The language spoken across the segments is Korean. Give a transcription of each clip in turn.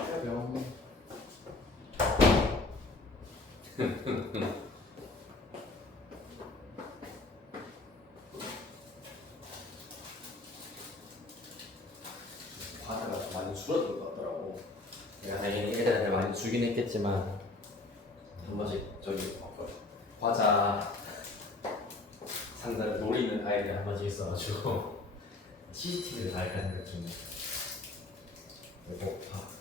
해병. 과자가 좀 많이 줄어든 것 같더라고. 내가 당연히 애들한테 많이 주긴 했겠지만 한 번씩 저기 과자 상자를 노리는 아이들이 한 번씩 있어가지고 CCTV를 달까 생각 중이야. 배고파.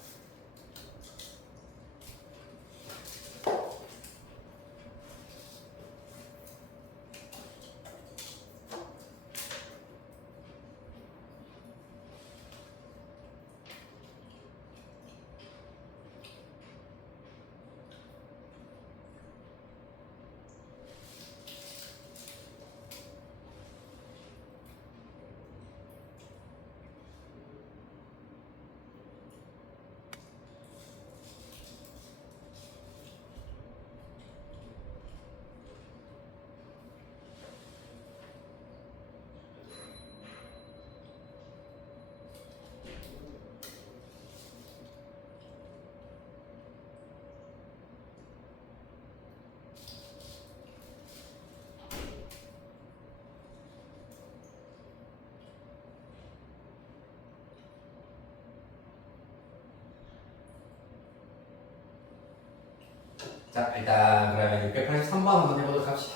자, 일단 그러면 683번 한번 해보도록 합시다.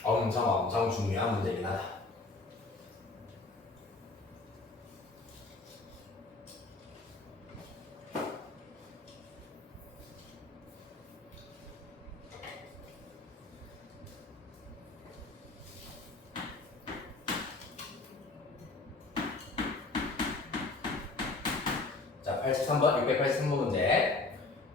엄청 중요한 문제긴 하다. 자, 83번, 683번 문제.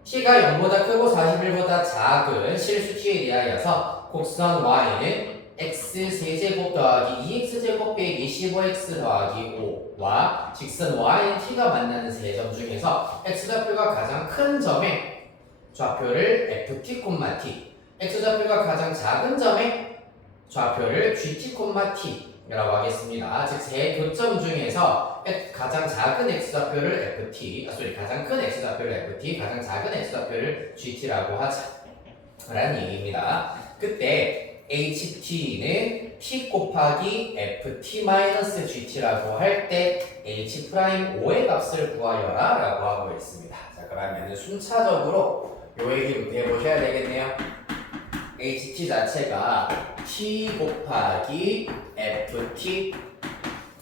t가 0보다 크고 41보다 작은 실수치에 대하여서 곡선 y는 x 세제곱 더하기 2x제곱 빼기 15x 더하기 5와 직선 y는 t가 만나는 세 점 중에서 x좌표가 가장 큰 점의 좌표를 ft, t, x좌표가 가장 작은 점의 좌표를 gt, t 라고 하겠습니다. 즉, 세 교점 중에서 가장 작은 x좌표를 가장 큰 x좌표를 ft, 가장 작은 x좌표를 gt라고 하자 라는 얘기입니다. 그때 ht는 t 곱하기 ft-gt라고 할 때 h'5의 값을 구하여라 라고 하고 있습니다. 자, 그러면 순차적으로 요 얘기부터 해보셔야 되겠네요. ht 자체가 t 곱하기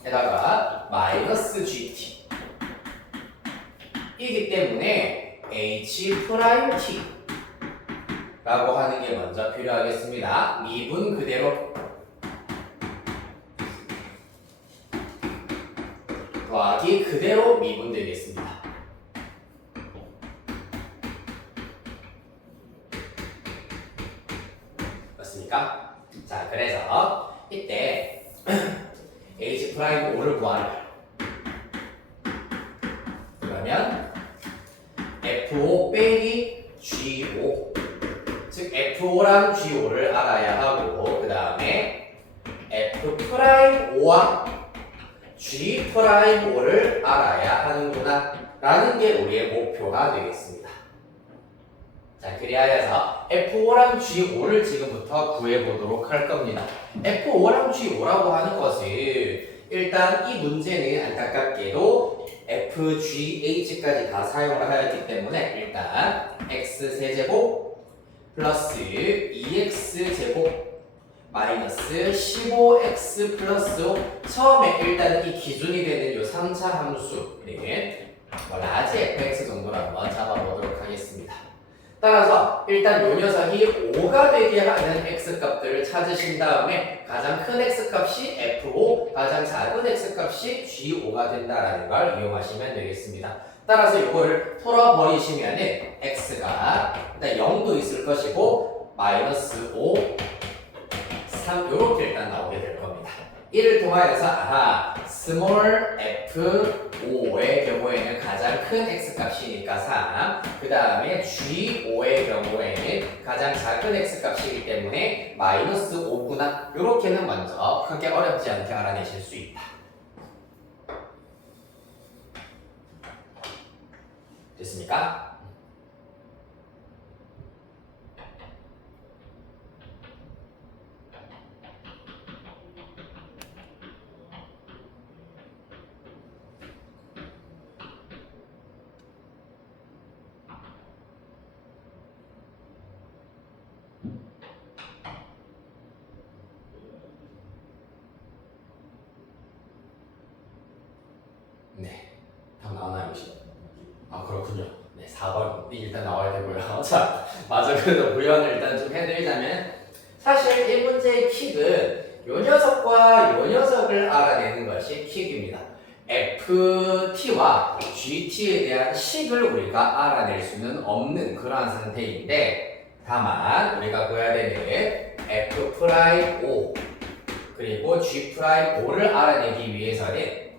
ft에다가 마이너스 gt 이기 때문에 h't 라고 하는 게 먼저 필요하겠습니다. 미분 그대로 더하기 그대로 미분 되겠습니다. 맞습니까? 자, 그래서 이때 h'5를 구하려. 그러면 f5 빼기 g5 즉 f5랑 g5를 알아야 하고 그 다음에 f'5와 g'5를 알아야 하는구나 라는 게 우리의 목표가 되겠습니다. 자, 그리하여서 f5랑 g5를 지금부터 구해보도록 할 겁니다. f5랑 g5라고 하는 것은 일단 이 문제는 안타깝게도 fgh까지 다 사용을 하였기 때문에 일단 x세제곱 플러스 2x제곱 마이너스 15x 플러스 5 처음에 일단 이 기준이 되는 요 3차 함수는 라지 fx 정도로 한번 잡아보도록 하겠습니다. 따라서 일단 요 녀석이 5가 되게 하는 x값들을 찾으신 다음에 가장 큰 x값이 f5, 가장 작은 x값이 g5가 된다라는 걸 이용하시면 되겠습니다. 따라서 이거를 풀어버리시면은 x가 일단 0도 있을 것이고 마이너스 5, 3 이렇게 일단 나오게 될 겁니다. 이를 통하여서 스몰 f5의 경우에는 가장 가장 큰 x값이니까 3. 그 다음에 G5의 경우에는 가장 작은 x값이기 때문에 마이너스 5구나. 이렇게는 먼저 크게 어렵지 않게 알아내실 수 있다. 됐습니까? 네. 답 나오나요, 혹시? 아, 그렇군요. 네, 4번이 일단 나와야 되고요. 자, 맞아. 그래도 구현을 일단 좀 해드리자면, 사실 1문제의 킥은 요 녀석과 요 녀석을 알아내는 것이 킥입니다. FT와 GT에 대한 식을 우리가 알아낼 수는 없는 그러한 상태인데, 다만 우리가 구해야 되는 F'O 그리고 G'O를 알아내기 위해서는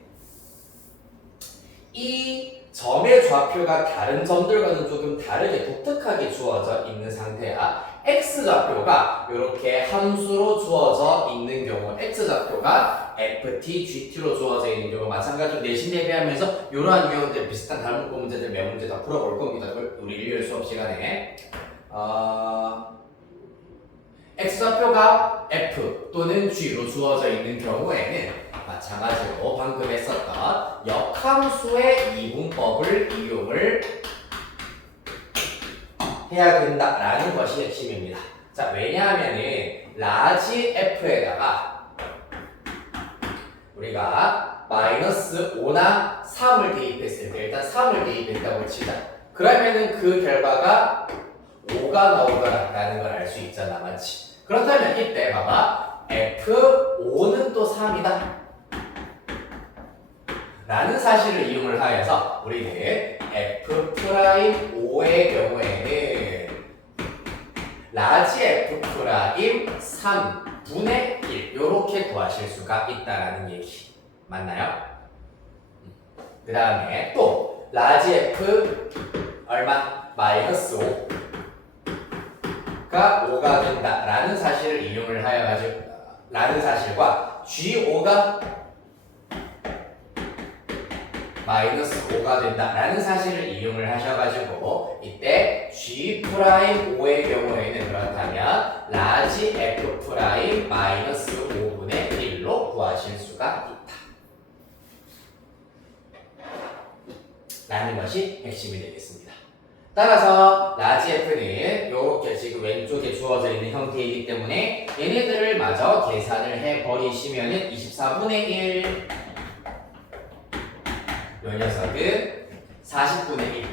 이 점의 좌표가 다른 점들과는 조금 다르게 독특하게 주어져 있는 상태야. x좌표가 이렇게 함수로 주어져 있는 경우, x좌표가 ft, gt로 주어져 있는 경우 마찬가지로 내신 대비하면서 이러한 유형들 비슷한 다른 문법 문제들 몇 문제 다 풀어볼 겁니다. 우리 일요일 수업 시간에 x좌표가 f 또는 g로 주어져 있는 경우에는 마찬가지로 방금 했었던 역함수의 이분법을 이용을 해야 된다라는 것이 핵심입니다. 자, 왜냐하면은 라지 f에다가 우리가 마이너스 5나 3을 대입했을 때, 일단 3을 대입했다고 치자. 그러면은 그 결과가 5가 나오더라라는 걸 알 수 있잖아, 맞지? 그렇다면 이때 봐봐, f5는 또 3이다 라는 사실을 이용을 하여서 우리는 F'O의 경우에는 라지 F' 3분의 1 이렇게 구하실 수가 있다라는 얘기 맞나요? 그 다음에 또 라지 F 얼마? 마이너스 5가 5가 된다라는 사실을 이용을 하여 가지고 라는 사실과 G5가 마이너스 5가 된다라는 사실을 이용을 하셔가지고 이때 G'O의 경우에는 그렇다면 라지 F' 마이너스 5분의 1로 구하실 수가 있다 라는 것이 핵심이 되겠습니다. 따라서 라지 F는 이렇게 지금 왼쪽에 주어져 있는 형태이기 때문에 얘네들을 마저 계산을 해버리시면은 24분의 1 요 녀석은 40분의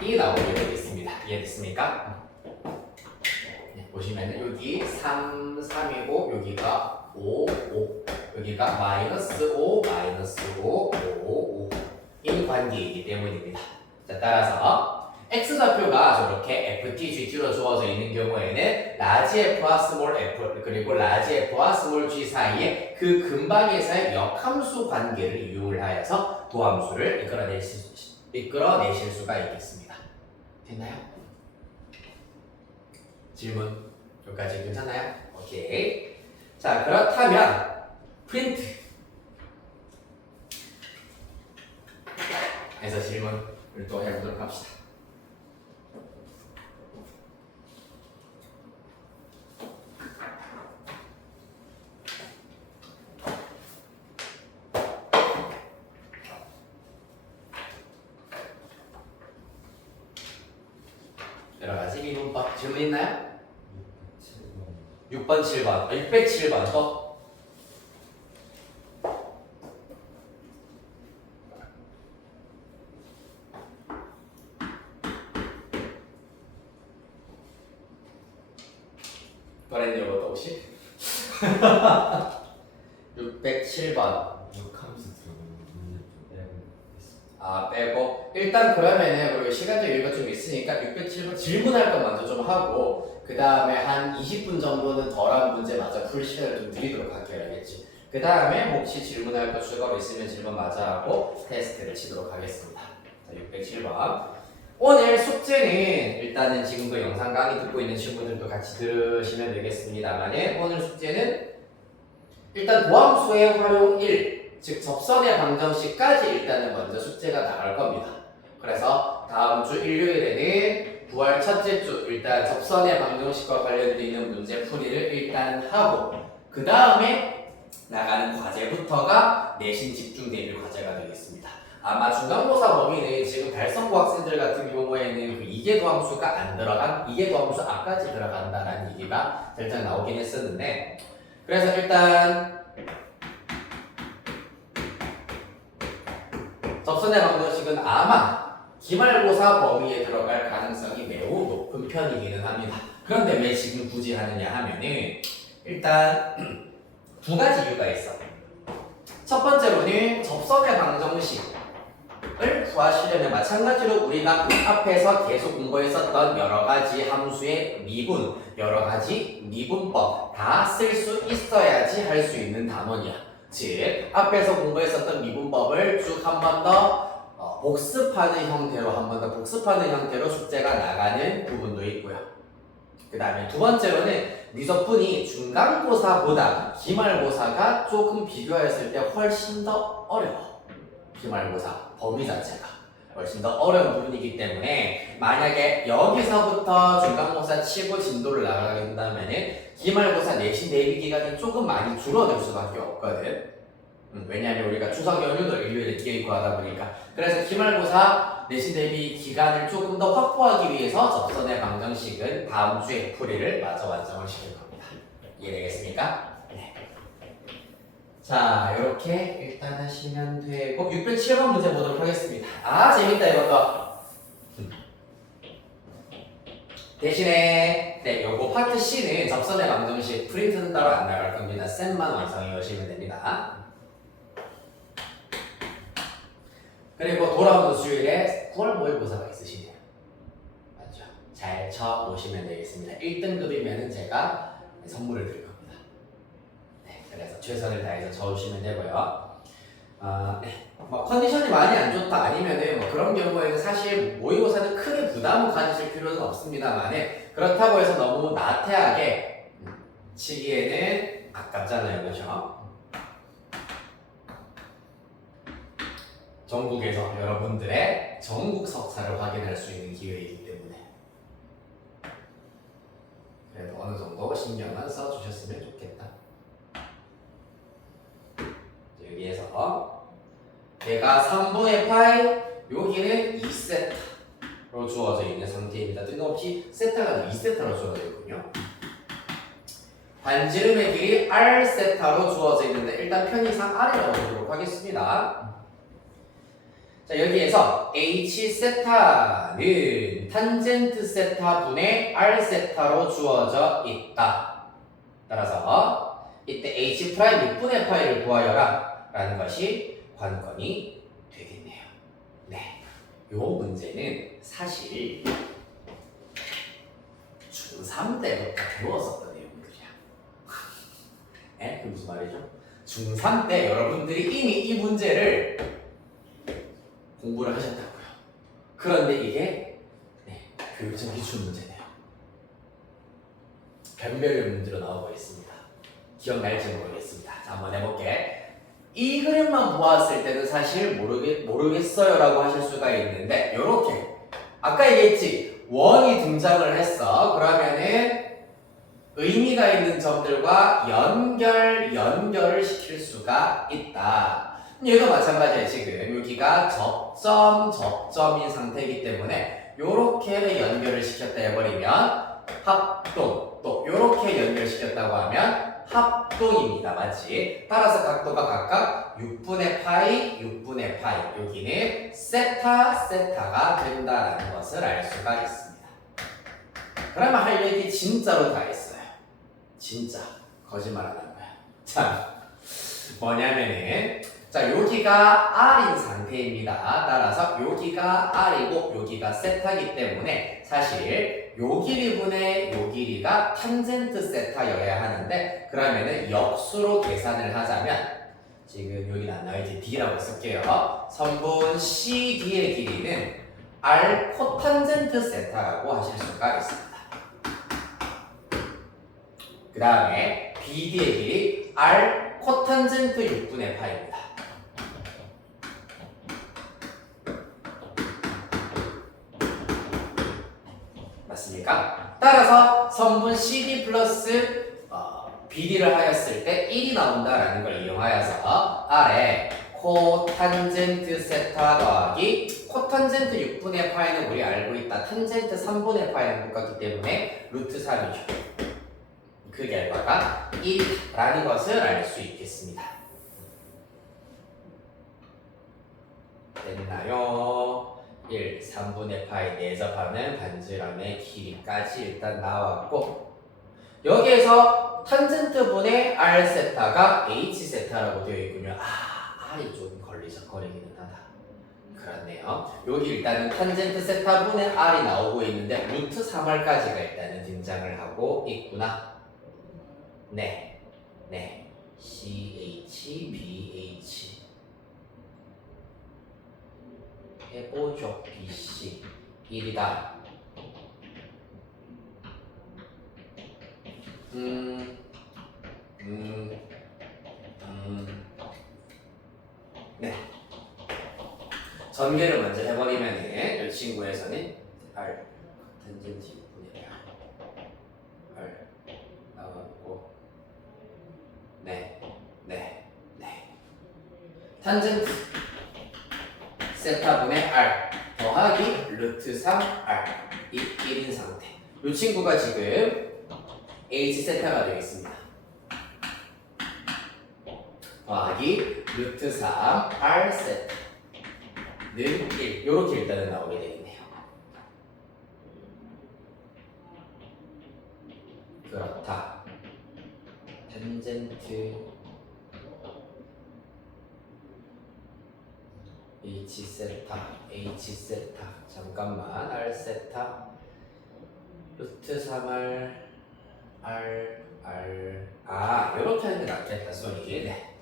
1이 나오게 되겠습니다. 이해됐습니까? 네, 보시면은 여기 3, 3이고 여기가 5, 5 여기가 마이너스 5, 마이너스 5, 5, 5인 관계이기 때문입니다. 자, 따라서 x좌표가 저렇게 ft, gt로 주어져 있는 경우에는 라지 f와 스몰 f 그리고 라지 f와 스몰 g 사이에 그 근방에서의 역함수 관계를 이용을 하여서 도함수를 이끌어내실 수가 있겠습니다. 됐나요? 질문 여기까지 괜찮나요? 오케이. 자, 그렇다면 프린트 해서 질문을 또 해보도록 합시다. 여러 가지 미분법 질문 있나요? 6번, 7번, 607번 또 또랬네요, 또 혹시? 607번 아, 빼고 일단 그러면은 우리가 시간적 여유가 좀 있으니까 607번 질문할 거 먼저 좀 하고 그 다음에 한 20분 정도는 덜한 문제 마저 풀 시간을 좀 드리도록 할게요. 알겠지? 그 다음에 혹시 질문할 거 추가로 있으면 질문 마저 하고 테스트를 치도록 하겠습니다. 자, 607번. 오늘 숙제는 일단은 지금도 영상 강의 듣고 있는 친구들도 같이 들으시면 되겠습니다만은 오늘 숙제는 일단 도함수의 활용 1, 즉 접선의 방정식까지 일단은 먼저 숙제가 나갈 겁니다. 그래서 다음 주 일요일에는 9월 첫째 주 일단 접선의 방정식과 관련되어 있는 문제 풀이를 일단 하고 그 다음에 나가는 과제부터가 내신 집중 대비 과제가 되겠습니다. 아마 중간고사 범위는 지금 달성고 학생들 같은 경우에는 그 이계도함수가 안 들어간 이계도함수 앞까지 들어간다라는 얘기가 살짝 나오긴 했었는데 그래서 일단 접선의 방정식은 아마 기말고사 범위에 들어갈 가능성이 매우 높은 편이기는 합니다. 그런데 왜 지금 굳이 하느냐 하면은 일단 두 가지 이유가 있어. 첫 번째로는 접선의 방정식을 구하시려면 마찬가지로 우리가 앞에서 계속 공부했었던 여러 가지 함수의 미분, 여러 가지 미분법 다 쓸 수 있어야지 할 수 있는 단원이야. 즉 앞에서 공부했었던 미분법을 쭉 한 번 더 복습하는 형태로 한 번 더 복습하는 형태로 숙제가 나가는 부분도 있고요. 그 다음에 두 번째로는 미적분이 중간고사보다 기말고사가 조금 비교했을 때 훨씬 더 어려워. 기말고사 범위 자체가 훨씬 더 어려운 부분이기 때문에 만약에 여기서부터 중간고사 치고 진도를 나가게 된다면은 기말고사 내신 대비 기간이 조금 많이 줄어들 수밖에 없거든. 왜냐하면 우리가 추석 연휴도 일요일에 끼어있고 하다 보니까 그래서 기말고사 내신 대비 기간을 조금 더 확보하기 위해서 접선의 방정식은 다음 주에 풀이를 마저 완성을 시킬 겁니다. 이해되겠습니까? 네. 자, 이렇게 일단 하시면 되고 607번 문제 보도록 하겠습니다. 아, 재밌다 이것도. 대신에 네, 요거 파트 C는 접선의 방정식 프린트는 따로 안 나갈 겁니다. 쌤만 완성해 오시면 됩니다. 그리고 돌아오는 수요일에 9월 모의고사가 있으시네요. 맞죠? 잘 쳐오시면 되겠습니다. 1등급이면 제가 선물을 드릴 겁니다. 네, 그래서 최선을 다해서 쳐오시면 되고요. 네. 뭐 컨디션이 많이 안 좋다 아니면은 뭐 그런 경우에는 사실 모의고사는 크게 부담을 가지실 필요는 없습니다만 그렇다고 해서 너무 나태하게 치기에는 아깝잖아요. 그렇죠? 전국에서 여러분들의 전국 석사를 확인할 수 있는 기회이기 때문에 그래도 어느 정도 신경만 써주셨으면 좋겠다. 여기에서 얘가 3분의 파이 여기는 2세타로 주어져 있는 상태입니다. 뜬금없이 세타가 2세타로 주어져 있군요. 반지름의 길이 r세타로 주어져 있는데 일단 편의상 r이라고 보도록 하겠습니다. 자, 여기에서 h세타는 탄젠트 세타 분의 r세타로 주어져 있다. 따라서 이때 h 프라임 6분의 파이를 구하여라 라는 것이 관건이 되겠네요. 네, 요 문제는 사실 중3 때부터 배웠었던 내용들이야. 네? 그게 무슨 말이죠? 중3 때 여러분들이 이미 이 문제를 공부를 하셨다고요. 그런데 이게 교육청 기출 문제네요. 변별력 문제로 나오고 있습니다. 기억날지 모르겠습니다. 자, 한번 해볼게. 이 그림만 보았을 때는 사실 모르겠어요 라고 하실 수가 있는데 요렇게 아까 얘기했지 원이 등장을 했어. 그러면은 의미가 있는 점들과 연결을 시킬 수가 있다. 얘도 마찬가지예요. 지금 여기가 접점인 상태이기 때문에 요렇게 연결을 시켰다 해버리면 합동, 또 요렇게 연결시켰다고 하면 합동입니다. 맞지? 따라서 각도가 각각 6분의 파이, 6분의 파이 여기는 세타가 된다는 것을 알 수가 있습니다. 그러면 할 얘기 진짜로 다 했어요. 진짜 거짓말 안 한 거야. 자, 뭐냐면은 자, 여기가 R인 상태입니다. 따라서 여기가 R이고 여기가 세타이기 때문에 사실 요 길이분의 요 길이가 탄젠트 세타여야 하는데 그러면은 역수로 계산을 하자면 지금 여기는 안 나와 이제 D라고 쓸게요. 선분 CD의 길이는 R 코탄젠트 세타라고 하실 수가 있습니다. 그 다음에 BD의 길이 R 코탄젠트 6분의 파입니다. 맞습니까? 따라서 선분 CD 플러스 BD를 하였을 때 1이 나온다라는 걸 이용하여서 R에 코탄젠트 세타 더하기 코탄젠트 6분의 파이는 우리 알고 있다. 탄젠트 3분의 파이는 똑같기 때문에 루트 3이죠. 그 결과가 1이라는 것을 알 수 있겠습니다. 됐나요? 1, 3분의 파이 내접하는 반지름의 길이까지 일단 나왔고 여기에서 탄젠트 분의 R 세타가 H 세타라고 되어 있군요. R이 좀 걸리적거리기는 하다. 그렇네요. 여기 일단은 탄젠트 세타 분의 R이 나오고 있는데 루트 3R까지가 일단은 등장을 하고 있구나. 네. CH, BH 해보죠. BC 1이다. 네. 전개를 먼저 해버리면 이 친구에서는 R 탄젠트 6분의 R 나왔고 탄젠트 세타분의 R 더하기 루트 3R 이 1인 상태. 이 친구가 지금 H 세타가 되겠습니다. 더하기 루트 3R 세타는 1 이렇게 일단은 나오게 되겠네요. 그렇다. 탄젠트 H 세타 잠깐만 R 세타 루트 3R 이렇게 하는 게 낫겠다 소리지. 네.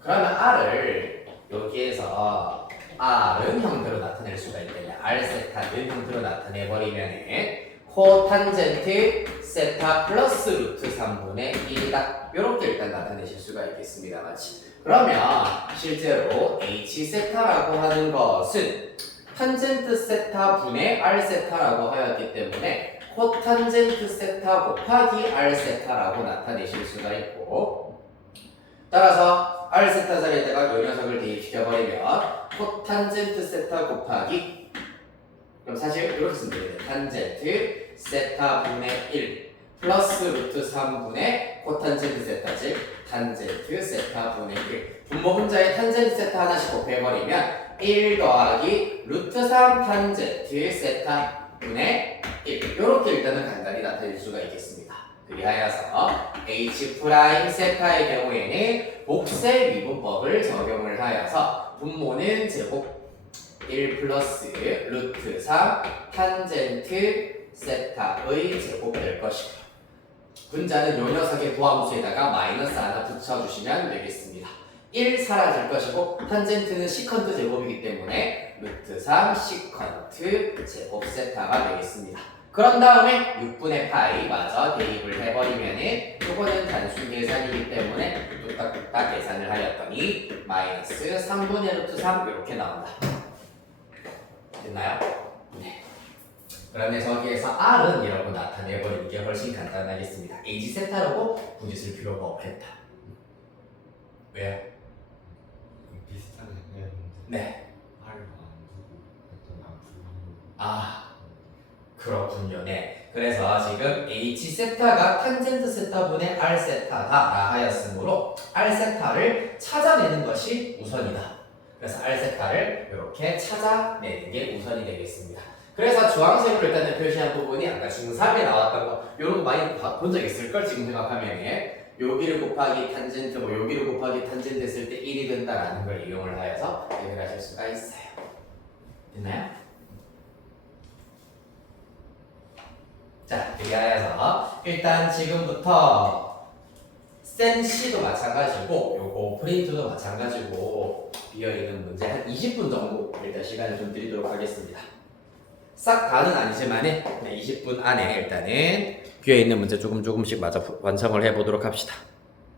그러면 R을 여기에서 R은 형태로 나타낼 수가 있겠네. R 세타는 형태로 나타내버리면 코탄젠트 세타 플러스 루트 3분의 1이다. 이렇게 일단 나타내실 수가 있겠습니다. 맞지? 그러면 실제로 H 세타라고 하는 것은 탄젠트 세타 분의 R 세타라고 하였기 때문에 코탄젠트 세타 곱하기 R 세타라고 나타내실 수가 있고 따라서 R 세타 자리에다가 이 녀석을 대입시켜버리면 코탄젠트 세타 곱하기 그럼 사실 이렇게 쓰면 되겠네. 탄젠트 세타 분의 1 플러스 루트 3분의 코탄젠트 세타 즉 탄젠트 세타 분의 1 분모 분자에 탄젠트 세타 하나씩 곱해버리면 1 더하기 루트 3 탄젠트 세타 분의 1 이렇게 일단은 간단히 나타낼 수가 있겠습니다. 그리하여서 H 프라임 세타의 경우에는 복세 미분법을 적용을 하여서 분모는 제곱 1 플러스 루트 3 탄젠트 세타의 제곱될 것이고 분자는 요 녀석의 부하함수에다가 마이너스 하나 붙여주시면 되겠습니다. 1 사라질 것이고 탄젠트는 시컨트 제곱이기 때문에 루트 3 시컨트 제곱 세타가 되겠습니다. 그런 다음에 6분의 파이 마저 대입을 해버리면은 이거는 단순 계산이기 때문에 뚝딱뚝딱 계산을 하였더니 마이너스 3분의 루트 3 이렇게 나온다. 됐나요? 네. 그러면 저기에서 R은 이라고 나타내버리는 게 훨씬 간단하겠습니다. H 세타라고 굳이 쓸 필요가 없겠다. 왜요? 비슷한 의미였는데 네. R을 안 두고 했던 그렇군요. 네. 그래서 지금 H 세타가 탄젠트 세타분의 R 세타다 하였으므로 R 세타를 찾아내는 것이 우선이다. 그래서 R 세타를 이렇게 찾아내는 게 우선이 되겠습니다. 그래서 주황색으로 일단은 표시한 부분이 아까 중3에 나왔던 거 이런 거 많이 본 적 있을걸 지금 생각하면 여기를 곱하기 탄젠트 여기를 곱하기 탄젠트 했을 때 1이 된다라는 걸 이용을 하여서 해결하실 수가 있어요. 됐나요? 자, 그리하여서 일단 지금부터 센시도 마찬가지고 요거 프린트도 마찬가지고 비어있는 문제 한 20분 정도 일단 시간을 좀 드리도록 하겠습니다. 싹 다는 아니지만은 20분 안에 일단은 비어있는 문제 조금씩 마저 완성을 해보도록 합시다.